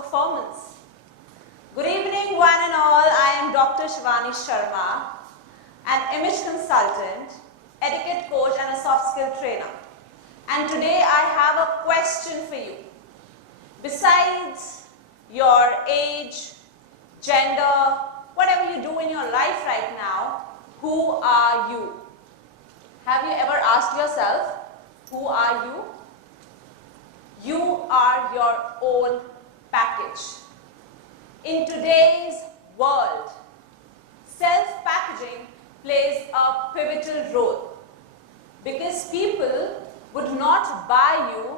performance. Good evening one and all, I am Dr. Shivani Sharma, an image consultant, etiquette coach and a soft skill trainer. And today I have a question for you. Besides your age, gender, whatever you do in your life right now, who are you? Have you ever asked yourself, who are you? You are your own package. In today's world, self-packaging plays a pivotal role because people would not buy you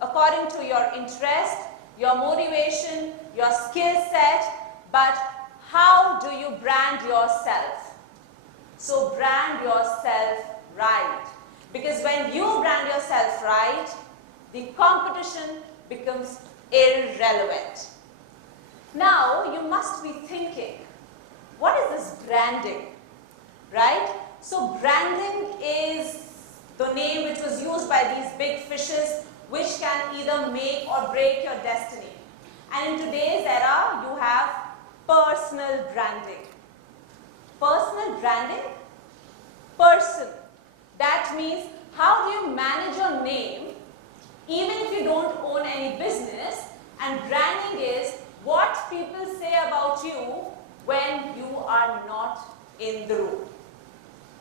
according to your interest, your motivation, your skill set, but how do you brand yourself? So brand yourself right. Because when you brand yourself right, the competition becomes irrelevant. Now you must be thinking, what is this branding? Right? So branding is the name which was used by these big fishes which can either make or break your destiny. And in today's era, you have personal branding. Personal branding? Person. That means how do you manage your name even if you don't own any business, and branding is what people say about you when you are not in the room.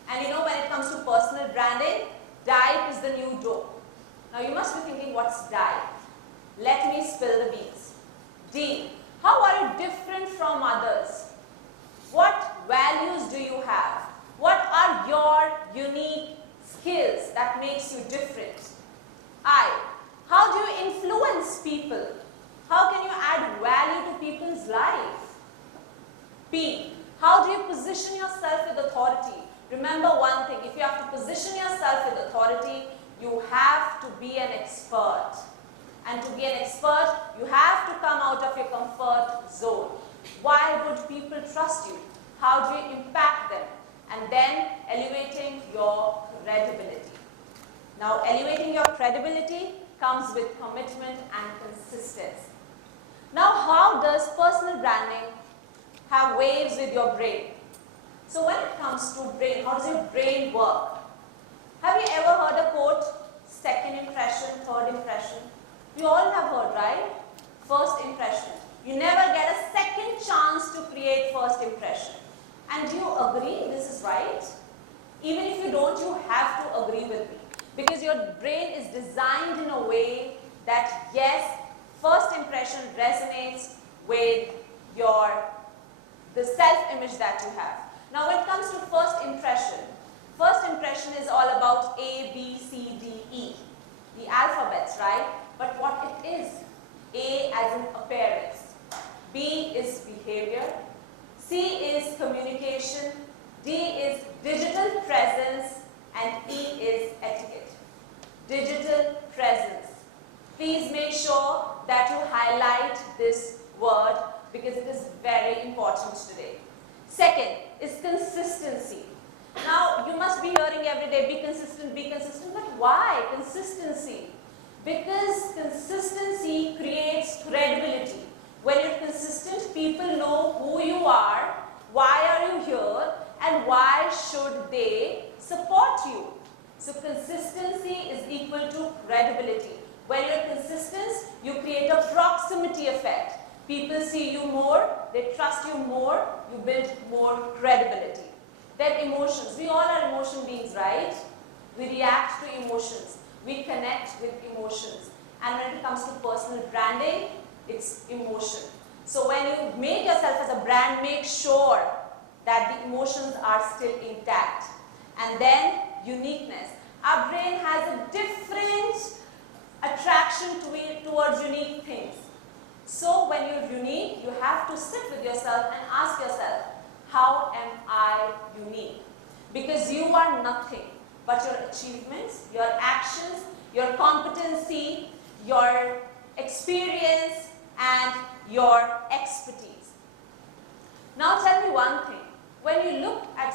And you know, when it comes to personal branding, dive is the new dough. Now you must be thinking, what's dive? Let me spill the beans. D. How are you different from others? What values do you have? What are your unique skills that makes you different? I. How do you influence people? How can you add value to people's life? P. How do you position yourself with authority? Remember one thing, if you have to position yourself with authority, you have to be an expert. And to be an expert, you have to come out of your comfort zone. Why would people trust you? How do you impact them? And then elevating your credibility. Now, elevating your credibility comes with commitment and consistency. Now, how does personal branding have waves with your brain? So when it comes to brain, how does your brain work? Have you ever heard a quote, second impression, third impression? We all have heard, right? First impression. You never get a second chance to create first impression. And do you agree this is right? Even if you don't, you have to agree with me. Because your brain is designed in a way that, yes, first impression resonates with the self-image that you have. Now, when it comes to first impression is all about A, B, C, D, E. The alphabets, right? But what it is, A as in appearance, B is behavior, C is communication, D is digital presence, and E is etiquette. Digital presence. Please make sure that you highlight this word because it is very important today. Second is consistency. Now, you must be hearing every day, be consistent, but why consistency? Because consistency creates credibility. When you're consistent, people know who you are, why are you here, and why should they support you. So consistency is equal to credibility. When you're consistent, you create a proximity effect. People see you more, they trust you more, you build more credibility. Then emotions. We all are emotion beings, right? We react to emotions. We connect with emotions. And when it comes to personal branding, it's emotion. So when you make yourself as a brand, make sure that the emotions are still intact. And then uniqueness. Our brain has a different attraction towards unique things. So when you're unique, you have to sit with yourself and ask yourself, how am I unique? Because you are nothing but your achievements, your actions, your competency, your experience, and your expertise. Now tell me one thing. When you look at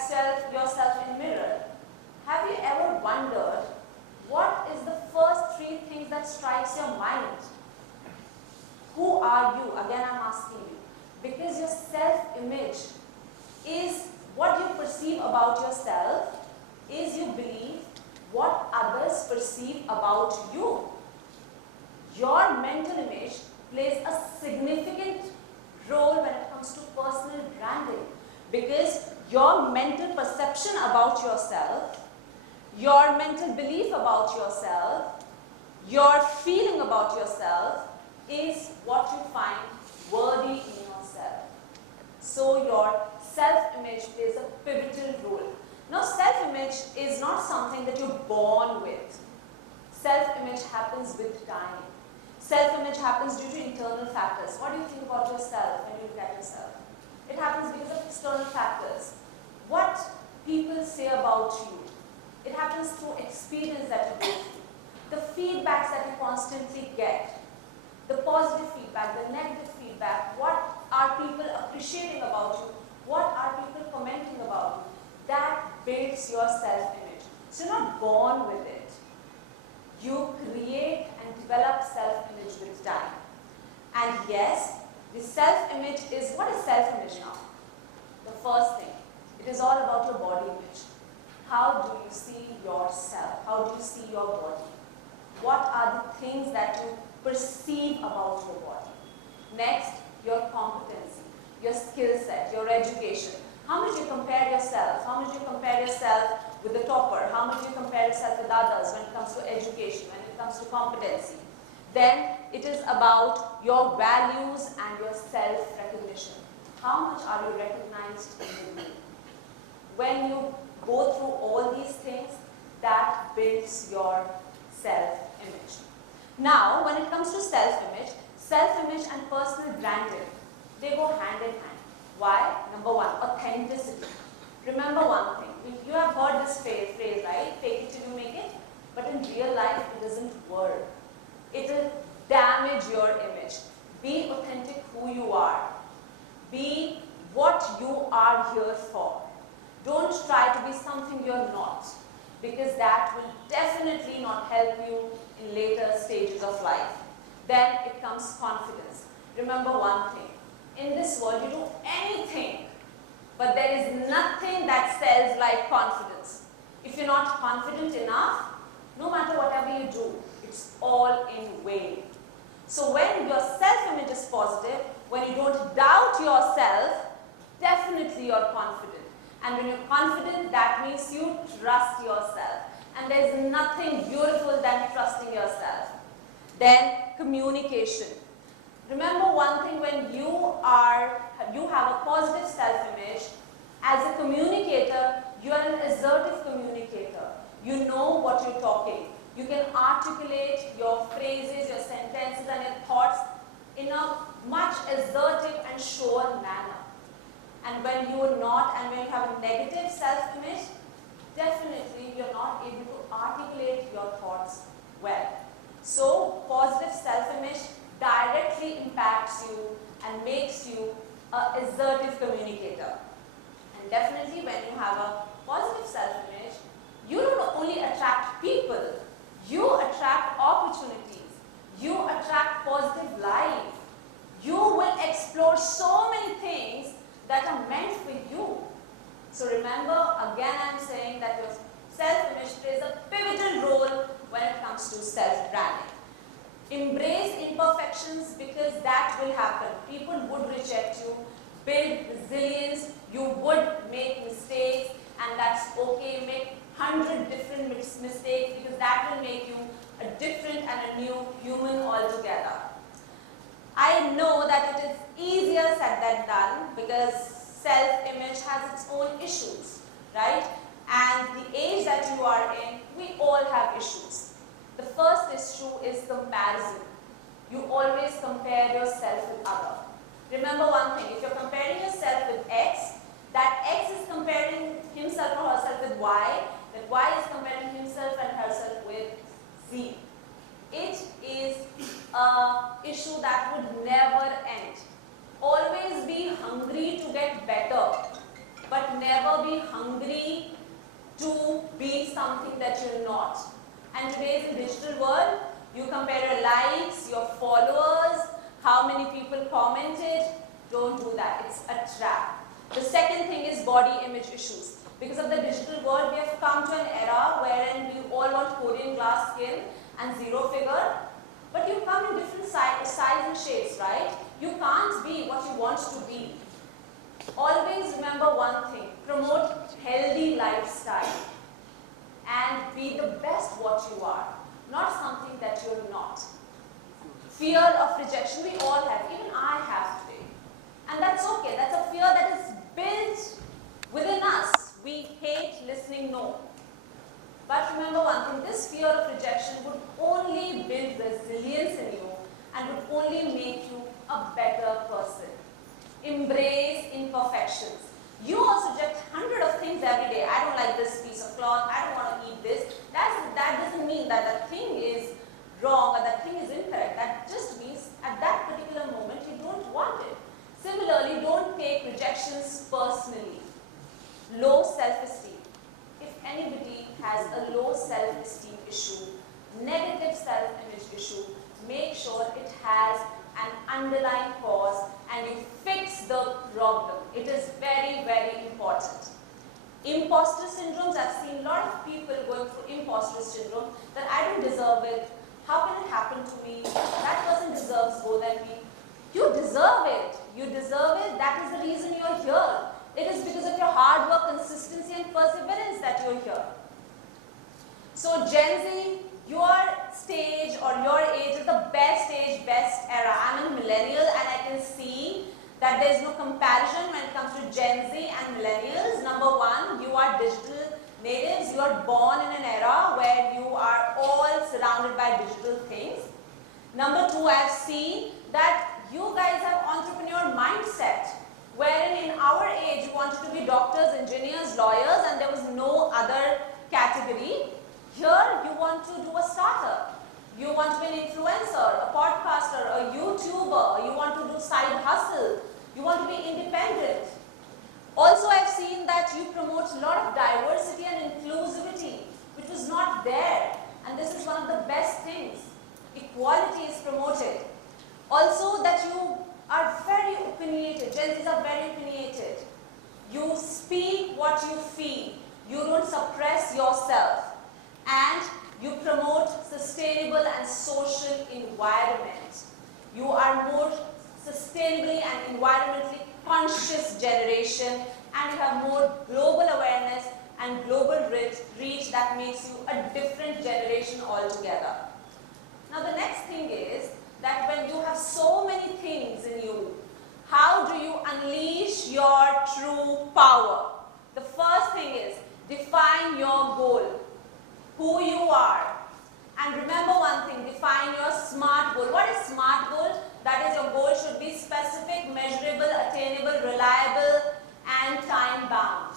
yourself in the mirror, have you ever wondered what is the first three things that strikes your mind? Who are you? Again, I'm asking you. Because your self-image is what you perceive about yourself, is you believe what others perceive about you. Your mental image plays a significant role when it comes to personal branding, because your mental perception about yourself, your mental belief about yourself, your feeling about yourself is what you find worthy in yourself. So your self-image plays a pivotal role. Now, self-image is not something that you're born with. Self-image happens with time. Self-image happens due to internal factors. What do you think about yourself when you look at yourself? It happens because of external factors. What people say about you. It happens through experience that you go through. The feedbacks that you constantly get. The positive feedback, the negative feedback. What are people appreciating about you? What are people commenting about you? That builds your self-image. So you're not born with it. You create and develop self-image with time. And yes, the self-image is, what is self-image now? The first thing, it is all about your body image. How do you see yourself? How do you see your body? What are the things that you perceive about your body? Next, your competency, your skill set, your education. How much you compare yourself? How much you compare yourself with the topper? How much you compare yourself with others when it comes to education, when it comes to competency? Then it is about your values and your self-recognition. How much are you recognized in the world? When you go through all these things, that builds your self-image. Now, when it comes to self-image and personal branding, they go hand in hand. Why? Number one, authenticity. Remember one thing, you have heard this phrase, right? Fake it till you make it. But in real life, it doesn't work. It will damage your image. Be authentic who you are. Be what you are here for. Don't try to be something you're not, because that will definitely not help you in later stages of life. Then it comes confidence. Remember one thing, in this world you do anything, but there is nothing that sells like confidence. If you're not confident enough, no matter whatever you do, it's all in vain. So when your self-image is positive, when you don't doubt yourself, definitely you're confident. And when you're confident, that means you trust yourself. And there's nothing beautiful than trusting yourself. Then communication. Remember one thing, when you have a positive self-image, as a communicator, you are an assertive communicator. You know what you're talking. You can articulate your phrases, your sentences and your thoughts in a much assertive and sure manner. And when you are not, and when you have a negative self-image, definitely you're not able to articulate your thoughts well. So positive self-image directly impacts you and makes you an assertive communicator. And definitely when you have a positive self-image, you don't only attract people, you attract opportunities, you attract positive life. You will explore so many things that are meant for you. So remember, again I'm saying that your self-image plays a pivotal role when it comes to self-branding. Embrace imperfections, because that will happen. People would reject you. Build resilience. You would make mistakes, and that's okay. Make 100 different mistakes, because that will make you a different and a new human altogether. I know that it is easier said than done, because self-image has its own issues, right? And the age that you are in, we all have issues. The first issue is comparison. You always compare yourself with others. Remember one thing, if you're comparing yourself with X, that X is comparing himself or herself with Y, that Y is comparing himself and herself with Z. It is an issue that would never end. Always be hungry to get better, but never be hungry to be something that you're not. And today's digital world, you compare your likes, your followers, how many people commented. Don't do that. It's a trap. The second thing is body image issues. Because of the digital world, we have come to an era wherein we all want Korean glass skin and zero figure. But you come in different size and shapes, right? You can't be what you want to be. Always remember one thing. Promote healthy lifestyle. And be the best what you are. Not something that you're not. Fear of rejection, we all have. Even I have today. And that's okay. That's a fear that is built within us. We hate listening no. But remember one thing, this fear of rejection would only build resilience in you and would only make you a better person. Embrace imperfections. You also reject hundreds of things every day. I don't like this piece of cloth. I don't want to eat this. That doesn't mean that that thing is wrong or that thing is incorrect. That just means at that particular moment you don't want it. Similarly, don't take rejections personally. Low self-esteem. If anybody has a low self-esteem issue, negative self-image issue, make sure it has an underlying cause and you fix the problem. It is very, very important. Imposter syndromes, I've seen a lot of people going through imposter syndrome that I don't deserve it. How can it happen to me? That person deserves more than me. You deserve it. You deserve it. That is the reason you're here. It is because of your hard work, consistency and perseverance that you're here. So Gen Z, your stage or your age is the best age, best era. I'm a millennial and I can see that there is no comparison when it comes to Gen Z and millennials. Number one, you are digital natives. You are born in an era where you are all surrounded by digital things. Number two, I've seen that you guys have entrepreneur mindset. Wherein in our age, you wanted to be doctors, engineers, lawyers, and there was no other category. Here, you want to do a startup. You want to be an influencer, a podcaster, a YouTuber. You want to do side hustle. You want to be independent. Also, I've seen that you promote a lot of diversity and inclusivity, which was not there. And this is one of the best things. Equality is promoted. Also, that you are very opinionated. Gen Zs are very opinionated. You speak what you feel. You don't suppress yourself. And you promote sustainable and social environment. You are more sustainably and environmentally conscious generation, and you have more global awareness and global reach that makes you a different generation altogether. Now the next thing is that when you have so many things in you, how do you unleash your true power? The first thing is define your goal, who you are. And remember one thing, define your SMART goal. What is SMART goal? That is, your goal should be specific, measurable, attainable, reliable, and time bound.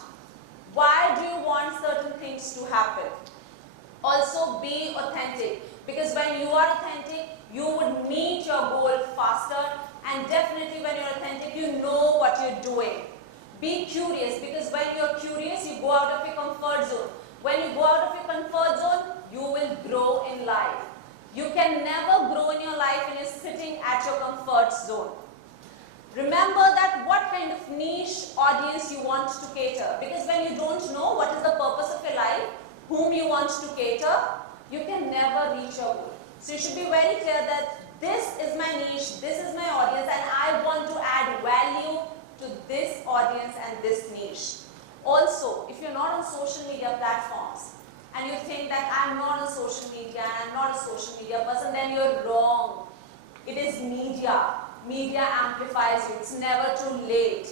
Why do you want certain things to happen? Also be authentic, because when you are authentic, you would meet your goal faster, and definitely when you're authentic, you know what you're doing. Be curious, because when you're curious, you go out of your comfort zone. When you go out of your comfort zone, you will grow in life. You can never grow in your life when you're sitting at your comfort zone. Remember that what kind of niche audience you want to cater, because when you don't know what is the purpose of your life, whom you want to cater, you can never reach your goal. So you should be very clear that this is my niche, this is my audience, and I want to add value to this audience and this niche. Also, if you're not on social media platforms and you think that I'm not on social media and I'm not a social media person, then you're wrong. It is media. Media amplifies you. It's never too late.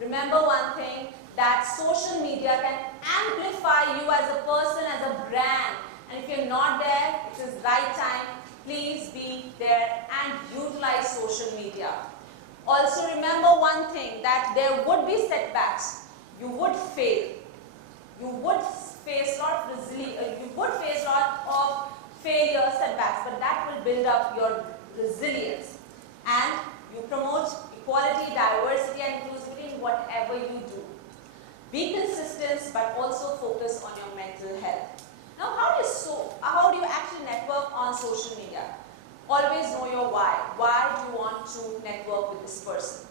Remember one thing, that social media can amplify you as a person, as a brand. And if you're not there, it is right time. Please be there and utilize social media. Also remember one thing, that there would be setbacks. You would fail. You would face a lot of failure, setbacks, but that will build up your resilience. And you promote equality, diversity, and inclusivity in whatever you do. Be consistent, but also focus on your mental health. Now, how do you actually network on social media? Always know your why. Why do you want to network with this person?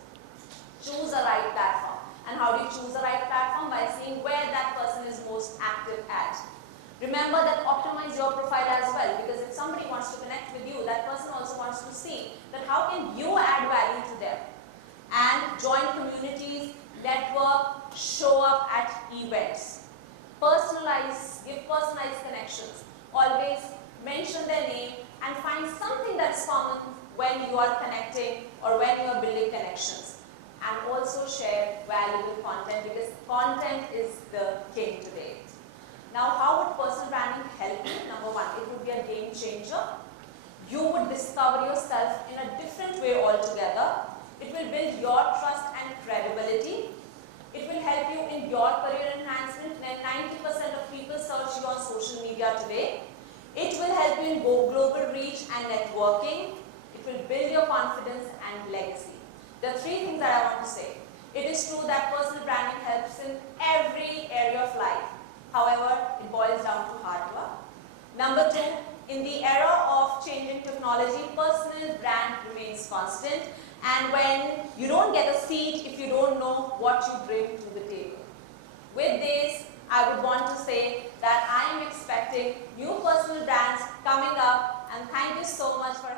Choose the right platform. And how do you choose the right platform? By seeing where that person is most active at. Remember that optimize your profile as well, because if somebody wants to connect with you, that person also wants to see that how can you add value to them. And join communities, network, show up at events. Personalize, give personalized connections. Always mention their name and find something that's common when you are connecting or when you are building connections. And also share valuable content, because content is the king today. Now, how would personal branding help you? Number one, it would be a game changer. You would discover yourself in a different way altogether. It will build your trust and credibility. It will help you in your career enhancement. When 90% of people search you on social media today. It will help you in global reach and networking. It will build your confidence and legacy. There are three things that I want to say. It is true that personal branding helps in every area of life. However, it boils down to hard work. Number two, in the era of changing technology, personal brand remains constant. And when you don't get a seat if you don't know what you bring to the table. With this, I would want to say that I am expecting new personal brands coming up, and thank you so much for